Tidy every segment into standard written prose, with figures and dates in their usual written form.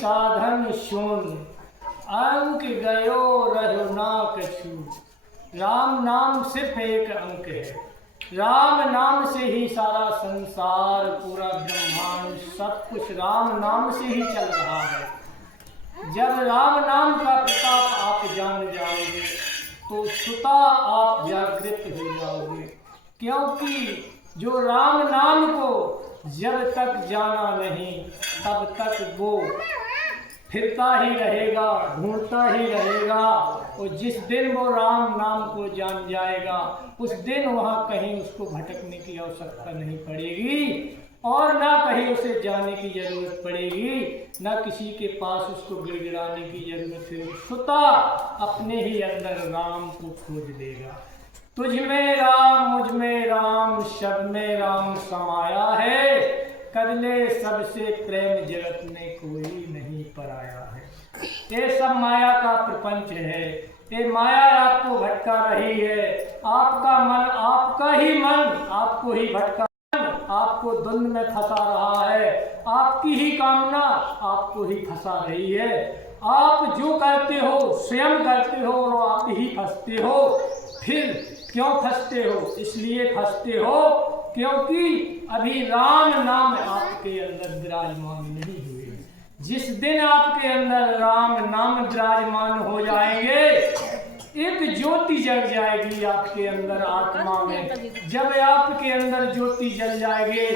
साधन शून्य, अंक गयो रहो ना कछु। राम नाम सिर्फ एक अंक है। राम नाम से ही सारा संसार, पूरा ब्रह्मांड, सब कुछ राम नाम से ही चल रहा है। जब राम नाम का प्रताप आप जान जाओगे तो सुता आप जागृत हो जाओगे। क्योंकि जो राम नाम को जब तक जाना नहीं तब तक वो फिरता ही रहेगा, ढूंढता ही रहेगा। और जिस दिन वो राम नाम को जान जाएगा उस दिन वहाँ कहीं उसको भटकने की आवश्यकता नहीं पड़ेगी और ना कहीं उसे जाने की जरूरत पड़ेगी, ना किसी के पास उसको गिड़गिड़ाने की जरूरत है। सुता अपने ही अंदर राम को खोज लेगा। तुझ में राम, मुझ में राम, सब में राम समाया है। कर ले सबसे प्रेम, जगत में कोई नहीं पराया है। ये सब माया का प्रपंच है। ये माया आपको भटका रही है। आपका मन, आपका ही मन आपको ही भटका, आपको द्वंद में फंसा रहा है। आपकी ही कामना आपको ही फंसा रही है। आप जो करते हो स्वयं करते हो और आप ही फंसते हो। फिर क्यों फंसते हो? इसलिए फंसते हो क्योंकि अभी राम नाम आपके अंदर विराजमान नहीं हुए। जिस दिन आपके अंदर राम नाम विराजमान हो जाएंगे, एक ज्योति जल जाएगी आपके अंदर आत्मा में। जब आपके अंदर ज्योति जल जाएगी,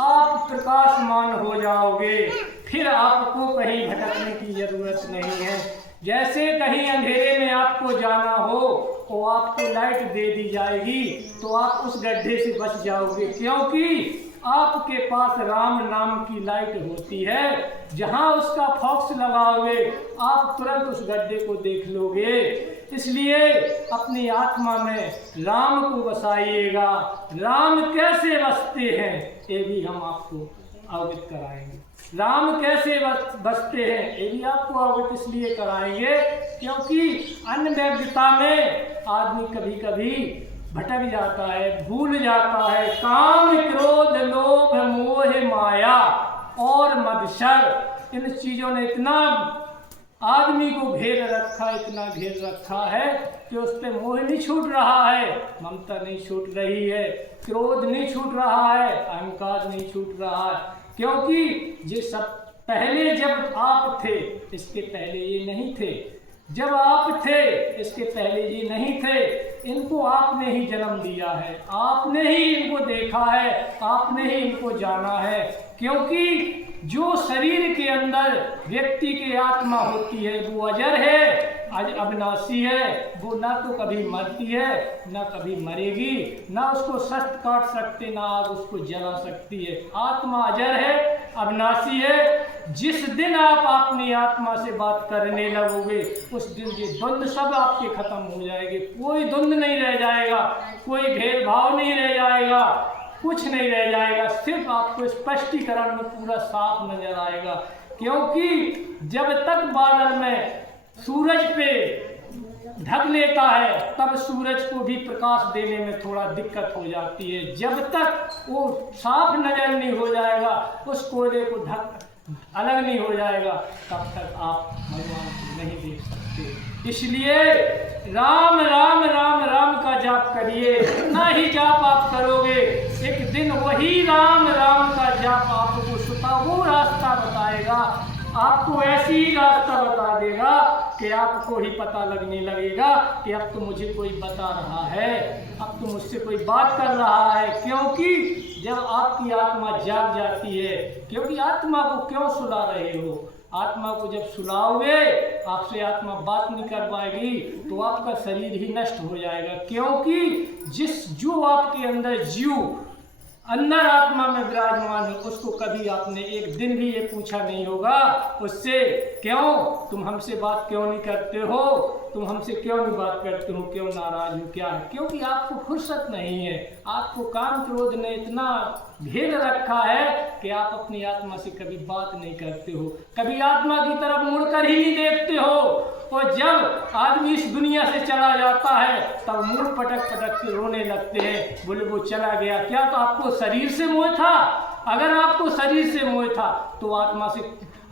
आप प्रकाशमान हो जाओगे। फिर आपको कहीं भटकने की जरूरत नहीं है। जैसे कहीं अंधेरे में आपको जाना हो तो आपको लाइट दे दी जाएगी तो आप उस गड्ढे से बच जाओगे, क्योंकि आपके पास राम नाम की लाइट होती है। जहां उसका फॉक्स लगाओगे आप तुरंत उस गड्ढे को देख लोगे। इसलिए अपनी आत्मा में राम को बसाइएगा। राम कैसे बसते हैं ये भी हम आपको अवगत कराएंगे। राम कैसे बसते हैं ये भी आपको अवगत इसलिए कराएंगे क्योंकि अन्य व्यग्रता में आदमी कभी कभी भटक जाता है, भूल जाता है। काम, क्रोध, लोभ, मोह, माया और मत्सर, इन चीजों ने इतना आदमी को घेर रखा, इतना घेर रखा है कि उस पर मोह नहीं छूट रहा है, ममता नहीं छूट रही है, क्रोध नहीं छूट रहा है, अहंकार नहीं छूट रहा है। क्योंकि ये सब पहले जब आप थे, इसके पहले ये नहीं थे। जब आप थे इसके पहले ये नहीं थे। इनको आपने ही जन्म दिया है, आपने ही इनको देखा है, आपने ही इनको जाना है। क्योंकि जो शरीर के अंदर व्यक्ति की आत्मा होती है वो अजर है, अविनाशी है। वो ना तो कभी मरती है ना कभी मरेगी, ना उसको शस्त्र काट सकते ना आग उसको जला सकती है। आत्मा अजर है, अविनाशी है। जिस दिन आप अपनी आत्मा से बात करने लगोगे उस दिन ये द्वंद्व सब आपके खत्म हो जाएंगे। कोई द्वंद्व नहीं रह जाएगा, कोई भेदभाव नहीं रह जाएगा, कुछ नहीं रह जाएगा। सिर्फ आपको स्पष्टीकरण में पूरा साफ नजर आएगा। क्योंकि जब तक बादल में सूरज पे ढक लेता है तब सूरज को भी प्रकाश देने में थोड़ा दिक्कत हो जाती है। जब तक वो साफ नजर नहीं हो जाएगा, उस कोयले को ढक अलग नहीं हो जाएगा, तब तक आप भगवान को नहीं देख सकते। इसलिए राम राम राम राम का जाप करिए। ना ही जाप आप करोगे, एक दिन वही राम राम का जाप आपको सुता वो रास्ता बताएगा, आपको ऐसी ही रास्ता बता देगा कि आपको ही पता लगने लगेगा कि अब तो मुझे कोई बता रहा है, अब तो मुझसे कोई बात कर रहा है। क्योंकि जब आपकी आत्मा जाग जाती है, क्योंकि आत्मा को क्यों सुला रहे हो? आत्मा को जब सुलाओगे, आपसे आत्मा बात नहीं कर पाएगी तो आपका शरीर ही नष्ट हो जाएगा। क्योंकि जो आपके अंदर जीव अंदर आत्मा में विराजमान है उसको कभी आपने एक दिन भी ये पूछा नहीं होगा उससे, क्यों तुम हमसे बात क्यों नहीं करते हो, तुम हमसे क्यों नहीं बात करते हो, क्यों नाराज हो, क्या है? क्योंकि आपको फुर्सत नहीं है। आपको काम क्रोध ने इतना घेर रखा है कि आप अपनी आत्मा से कभी बात नहीं करते हो, कभी आत्मा की तरफ मुड़कर ही नहीं देखते हो। और जब आदमी इस दुनिया से चला जाता है तब मुड़ पटक पटक के रोने लगते हैं, बोले वो चला गया। क्या तो आपको शरीर से मोह था? अगर आपको शरीर से मोह था तो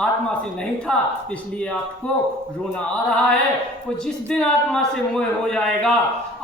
आत्मा से नहीं था, इसलिए आपको रोना आ रहा है। वो जिस दिन आत्मा से मोह हो जाएगा,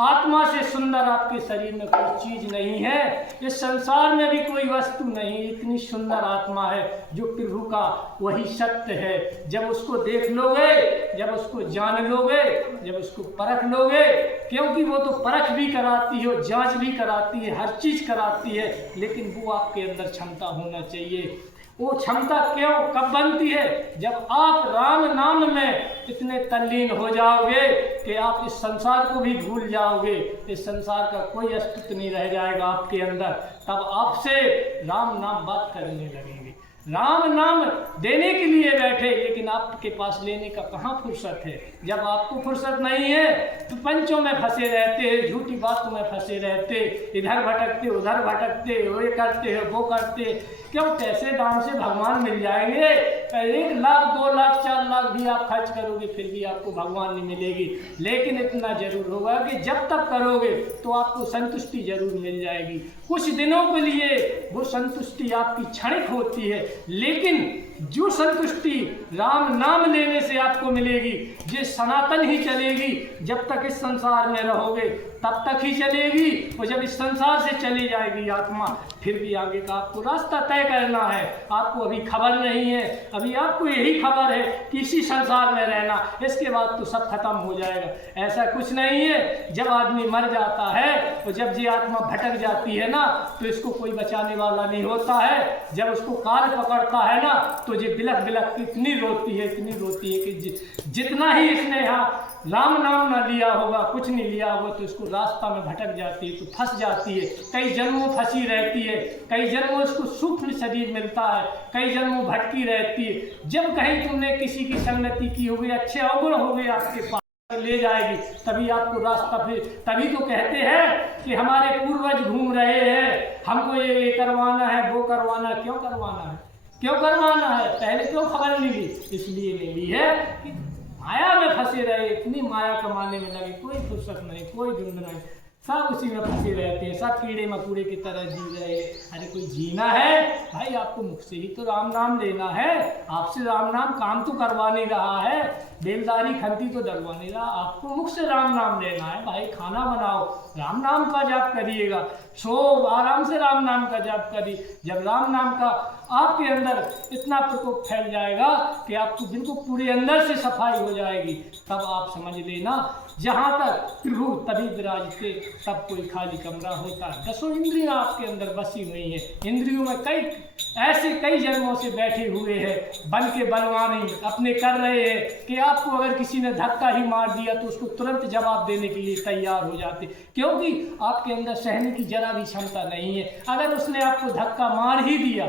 आत्मा से सुंदर आपके शरीर में कोई चीज नहीं है, इस संसार में भी कोई वस्तु नहीं, इतनी सुंदर आत्मा है जो प्रभु का वही सत्य है। जब उसको देख लोगे, जब उसको जान लोगे, जब उसको परख लोगे, क्योंकि वो तो परख भी कराती है, जांच भी कराती है, हर चीज कराती है, लेकिन वो आपके अंदर क्षमता होना चाहिए। वो क्षमता क्यों कब बनती है? जब आप राम नाम में इतने तल्लीन हो जाओगे कि आप इस संसार को भी भूल जाओगे, इस संसार का कोई अस्तित्व नहीं रह जाएगा आपके अंदर। तब आपसे राम नाम बात करने लगेंगे, राम नाम देने के लिए बैठे, लेकिन आपके पास लेने का कहाँ फुर्सत है। जब आपको फुर्सत नहीं है तो पंचों में फंसे रहते, झूठी बातों में फंसे रहते, इधर भटकते उधर भटकते, ये करते हो वो करते। क्यों? पैसे दाम से भगवान मिल जाएंगे, 1 लाख 2 लाख 4 लाख भी आप खर्च करोगे फिर भी आपको भगवान नहीं मिलेगी। लेकिन इतना जरूर होगा कि जब तक करोगे तो आपको संतुष्टि जरूर मिल जाएगी। कुछ दिनों के लिए वो संतुष्टि आपकी क्षणिक होती है, लेकिन जो संतुष्टि राम नाम लेने से आपको मिलेगी, ये सनातन ही चलेगी। जब तक इस संसार में रहोगे तब तक ही चलेगी, और जब इस संसार से चली जाएगी आत्मा, फिर भी आगे का आपको रास्ता तय करना है। आपको अभी खबर नहीं है, अभी आपको यही खबर है कि इसी संसार में रहना, इसके बाद तो सब खत्म हो जाएगा। ऐसा कुछ नहीं है। जब आदमी मर जाता है और जब ये आत्मा भटक जाती है ना, तो इसको कोई बचाने वाला नहीं होता है। जब उसको काल पकड़ता है ना, तो ये बिलख बिलख इतनी रोती है, इतनी रोती है कि जितना ही इसने यहाँ राम नाम ना लिया होगा, कुछ नहीं लिया होगा, तो इसको रास्ता में भटक जाती है, तो फंस जाती है, कई जन्मों फंसी रहती है, कई जन्मों इसको सूक्ष्म शरीर मिलता है, कई जन्मों भटकी रहती है। जब कहीं तुमने किसी की संगति की होगी, अच्छे अवगुण हो गए आपके पास, ले जाएगी, तभी आपको रास्ता। फिर तभी तो कहते हैं कि हमारे पूर्वज घूम रहे हैं, हमको ये करवाना है वो करवाना है। क्यों करवाना है? क्यों करवाना है? पहले क्यों खबर नहीं ली? इसलिए नहीं ली है कि माया में फंसे रहे, इतनी माया कमाने में लगे, कोई फुर्सत नहीं, कोई धुंध नहीं, सब उसी में फंसे रहते हैं, सब कीड़े मकोड़े की तरह जी रहे। अरे कोई जीना है भाई, आपको मुख से ही तो राम नाम लेना है। आपसे राम नाम काम तो करवा नहीं रहा है, बेलदारी खंती तो डरवा नहीं रहा, आपको मुख से राम नाम लेना है। भाई खाना बनाओ, राम नाम का जाप करिएगा, सो आराम से राम नाम का जाप करिए। जब राम नाम का आपके अंदर इतना प्रकोप फैल जाएगा कि आपको बिल्कुल पूरे अंदर से सफाई हो जाएगी, तब आप समझ लेना जहाँ तक प्रभु तभी विराजते, तब कोई खाली कमरा होता है। 10 इंद्रियां आपके अंदर बसी हुई हैं, इंद्रियों में कई जन्मों से बैठे हुए हैं, बन के बलवानी अपने कर रहे हैं कि आपको अगर किसी ने धक्का ही मार दिया तो उसको तुरंत जवाब देने के लिए तैयार हो जाते, क्योंकि आपके अंदर सहने की जरा भी क्षमता नहीं है। अगर उसने आपको धक्का मार ही दिया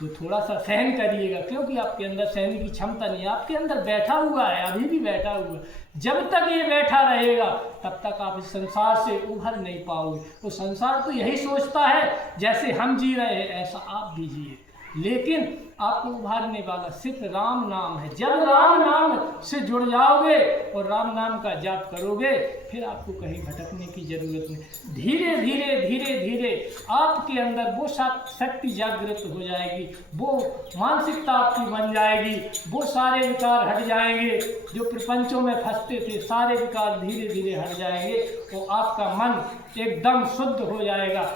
तो थोड़ा सा सहन करिएगा, क्योंकि आपके अंदर सहने की क्षमता नहीं है। आपके अंदर बैठा हुआ है, अभी भी बैठा हुआ है। जब तक ये बैठा रहेगा तब तक आप इस संसार से उभर नहीं पाओगे। वो संसार तो यही सोचता है जैसे हम जी रहे हैं ऐसा आप भी जिए, लेकिन आपको उभारने वाला सिर्फ राम नाम है। जब राम नाम से जुड़ जाओगे और राम नाम का जाप करोगे, फिर आपको कहीं भटकने की जरूरत नहीं। धीरे धीरे धीरे धीरे आपके अंदर वो शक्ति जागृत हो जाएगी, वो मानसिकता आपकी बन जाएगी, वो सारे विकार हट जाएंगे जो प्रपंचों में फंसते थे, सारे विकार धीरे धीरे हट जाएंगे और आपका मन एकदम शुद्ध हो जाएगा।